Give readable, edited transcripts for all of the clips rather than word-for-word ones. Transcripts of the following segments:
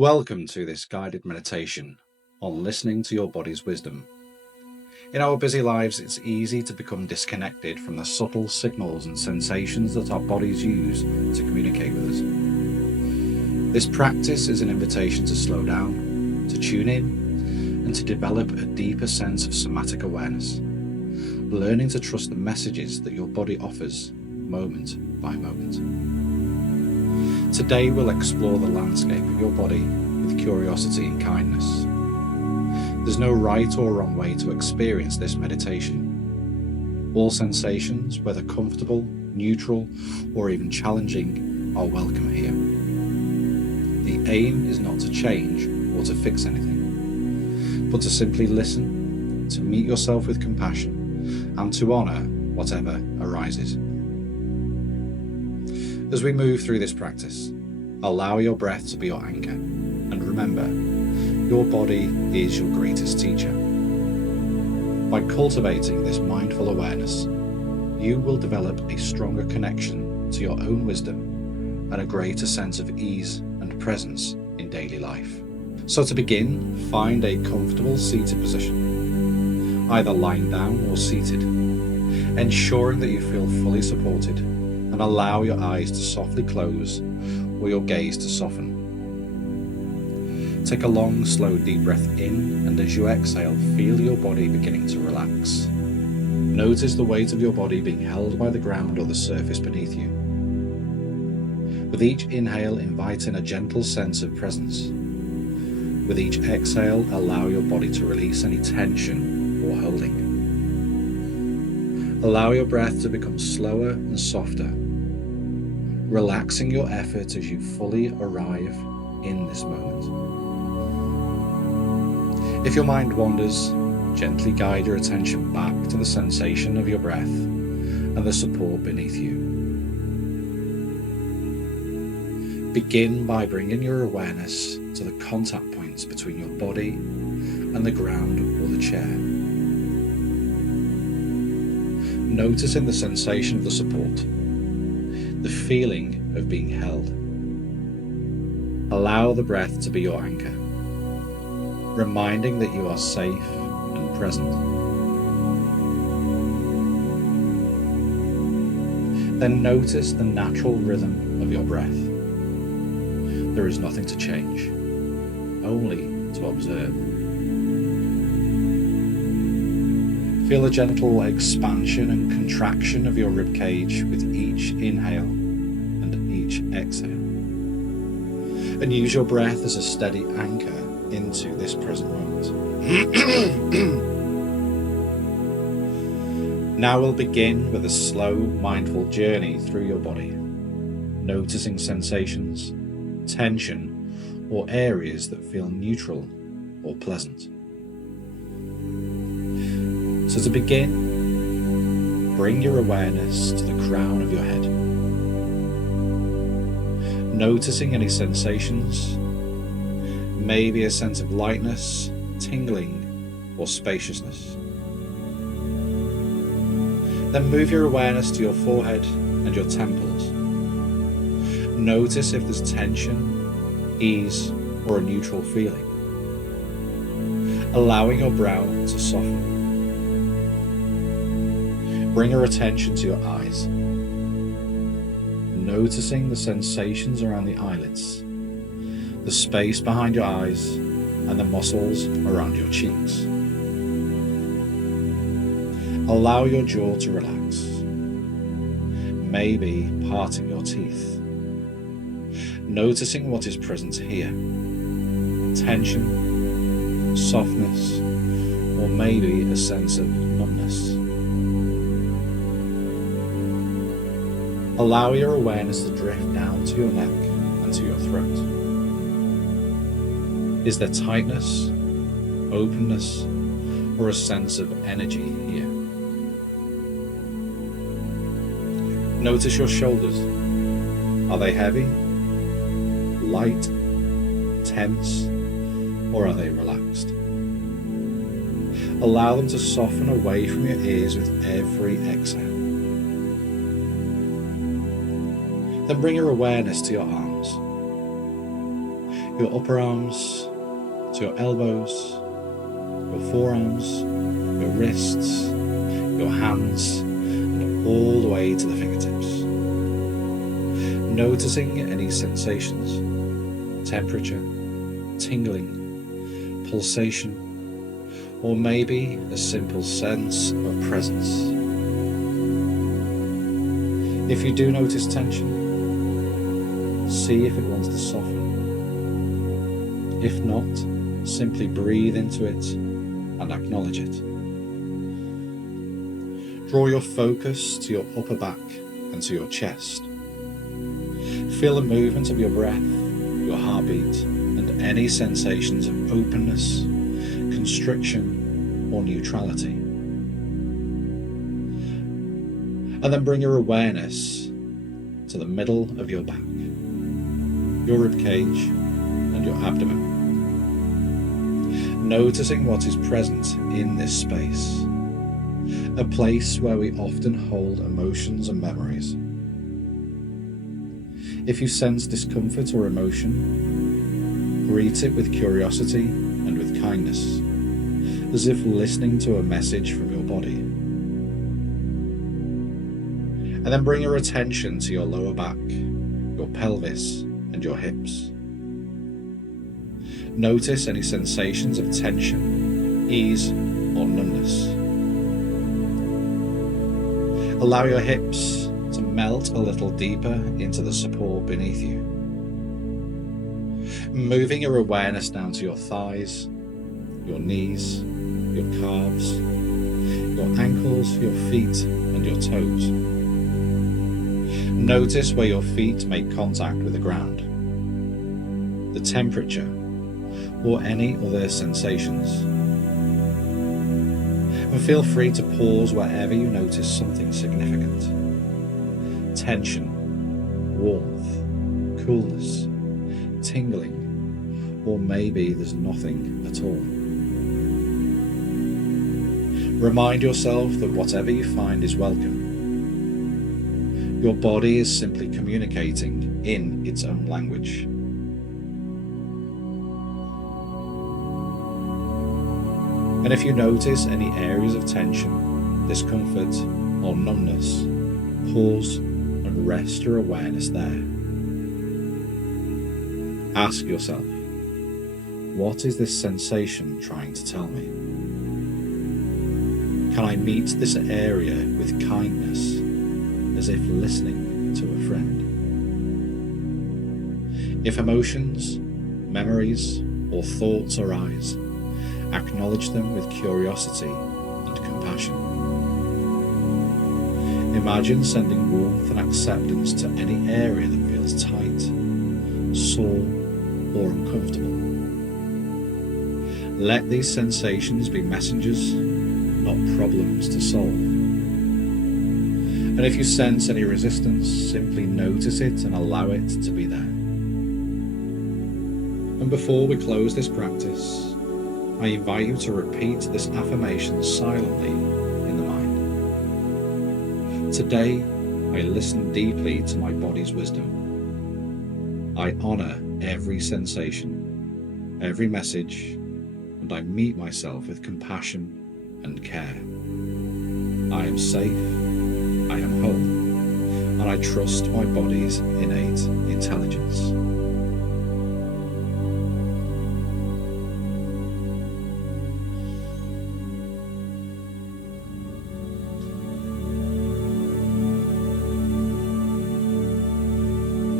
Welcome to this guided meditation on listening to your body's wisdom. In our busy lives, it's easy to become disconnected from the subtle signals and sensations that our bodies use to communicate with us. This practice is an invitation to slow down, to tune in, and to develop a deeper sense of somatic awareness, learning to trust the messages that your body offers moment by moment. Today we'll explore the landscape of your body with curiosity and kindness. There's no right or wrong way to experience this meditation. All sensations, whether comfortable, neutral, or even challenging, are welcome here. The aim is not to change or to fix anything, but to simply listen, to meet yourself with compassion, and to honour whatever arises. As we move through this practice, allow your breath to be your anchor, and remember, your body is your greatest teacher. By cultivating this mindful awareness, you will develop a stronger connection to your own wisdom and a greater sense of ease and presence in daily life. So to begin, find a comfortable seated position, either lying down or seated, ensuring that you feel fully supported, and allow your eyes to softly close or your gaze to soften. Take a long, slow, deep breath in, and as you exhale, feel your body beginning to relax. Notice the weight of your body being held by the ground or the surface beneath you. With each inhale, invite in a gentle sense of presence. With each exhale, allow your body to release any tension or holding. Allow your breath to become slower and softer, relaxing your effort as you fully arrive in this moment. If your mind wanders, gently guide your attention back to the sensation of your breath and the support beneath you. Begin by bringing your awareness to the contact points between your body and the ground or the chair. Noticing the sensation of the support, the feeling of being held. Allow the breath to be your anchor, reminding that you are safe and present. Then notice the natural rhythm of your breath. There is nothing to change, only to observe. Feel a gentle expansion and contraction of your ribcage with each inhale and each exhale. And use your breath as a steady anchor into this present moment. Now we'll begin with a slow, mindful journey through your body, noticing sensations, tension, or areas that feel neutral or pleasant. So to begin, bring your awareness to the crown of your head, noticing any sensations, maybe a sense of lightness, tingling, or spaciousness. Then move your awareness to your forehead and your temples. Notice if there's tension, ease, or a neutral feeling. Allowing your brow to soften. Bring your attention to your eyes, noticing the sensations around the eyelids, the space behind your eyes, and the muscles around your cheeks. Allow your jaw to relax, maybe parting your teeth. Noticing what is present here, tension, softness, or maybe a sense of numbness. Allow your awareness to drift down to your neck and to your throat. Is there tightness, openness, or a sense of energy here? Notice your shoulders. Are they heavy, light, tense, or are they relaxed? Allow them to soften away from your ears with every exhale. Then bring your awareness to your arms. your upper arms to your elbows, your forearms, your wrists, your hands, and all the way to the fingertips. Noticing any sensations, temperature, tingling, pulsation, or maybe a simple sense of presence. If you do notice tension, see if it wants to soften. If not, simply breathe into it and acknowledge it. Draw your focus to your upper back and to your chest. Feel the movement of your breath, your heartbeat, and any sensations of openness, constriction, or neutrality. And then bring your awareness to the middle of your back, your ribcage, and your abdomen. Noticing what is present in this space, a place where we often hold emotions and memories. If you sense discomfort or emotion, greet it with curiosity and with kindness, as if listening to a message from your body. And then bring your attention to your lower back, your pelvis, and your hips. Notice any sensations of tension, ease, or numbness. Allow your hips to melt a little deeper into the support beneath you. Moving your awareness down to your thighs, your knees, your calves, your ankles, your feet, and your toes. Notice where your feet make contact with the ground, the temperature, or any other sensations. And feel free to pause wherever you notice something significant. Tension, warmth, coolness, tingling, or maybe there's nothing at all. Remind yourself that whatever you find is welcome. Your body is simply communicating in its own language. And if you notice any areas of tension, discomfort, or numbness, pause and rest your awareness there. Ask yourself, what is this sensation trying to tell me? Can I meet this area with kindness, as if listening to a friend? If emotions, memories, or thoughts arise, acknowledge them with curiosity and compassion. Imagine sending warmth and acceptance to any area that feels tight, sore, or uncomfortable. Let these sensations be messengers, not problems to solve. And if you sense any resistance, simply notice it and allow it to be there. And before we close this practice, I invite you to repeat this affirmation silently in the mind. Today, I listen deeply to my body's wisdom. I honor every sensation, every message, and I meet myself with compassion and care. I am safe, I am whole, and I trust my body's innate intelligence.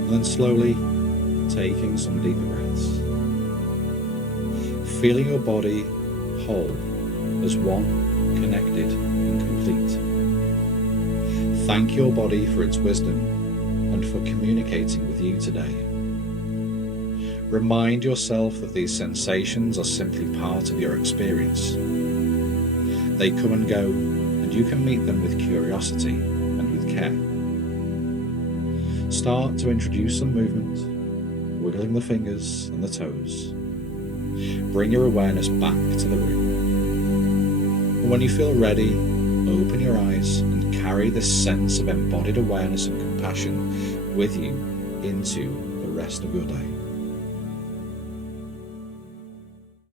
And then slowly taking some deeper breaths, feeling your body whole as one, connected and complete. Thank your body for its wisdom and for communicating with you today. Remind yourself that these sensations are simply part of your experience. They come and go, and you can meet them with curiosity and with care. Start to introduce some movement, wiggling the fingers and the toes. Bring your awareness back to the room. And when you feel ready, open your eyes and carry this sense of embodied awareness and compassion with you into the rest of your day.